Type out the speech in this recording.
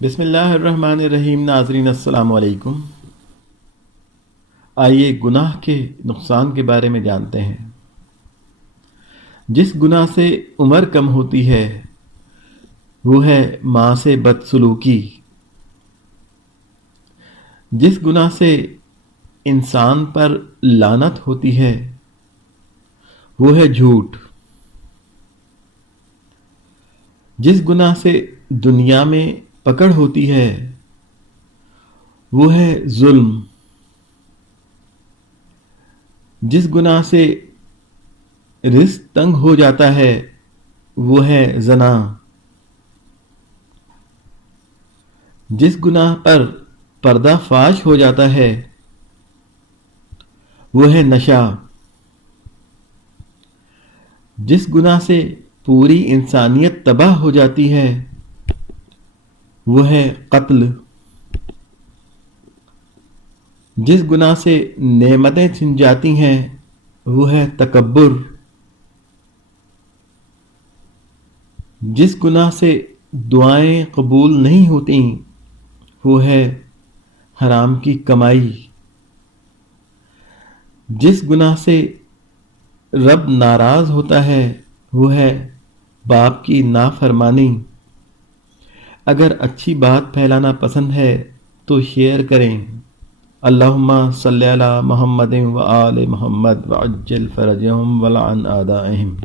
بسم اللہ الرحمن الرحیم۔ ناظرین السلام علیکم۔ آئیے گناہ کے نقصان کے بارے میں جانتے ہیں۔ جس گناہ سے عمر کم ہوتی ہے وہ ہے ماں سے بدسلوکی۔ جس گناہ سے انسان پر لعنت ہوتی ہے وہ ہے جھوٹ۔ جس گناہ سے دنیا میں پکڑ ہوتی ہے وہ ہے ظلم۔ جس گناہ سے رزق تنگ ہو جاتا ہے وہ ہے زنا۔ جس گناہ پر پردہ فاش ہو جاتا ہے وہ ہے نشہ۔ جس گناہ سے پوری انسانیت تباہ ہو جاتی ہے وہ ہے قتل۔ جس گناہ سے نعمتیں چھن جاتی ہیں وہ ہے تکبر۔ جس گناہ سے دعائیں قبول نہیں ہوتی وہ ہے حرام کی کمائی۔ جس گناہ سے رب ناراض ہوتا ہے وہ ہے باپ کی نافرمانی۔ اگر اچھی بات پھیلانا پسند ہے تو شیئر کریں۔ اللہم صلی علی محمد و آل محمد وعجل فرجہم ولعن اعدائہم۔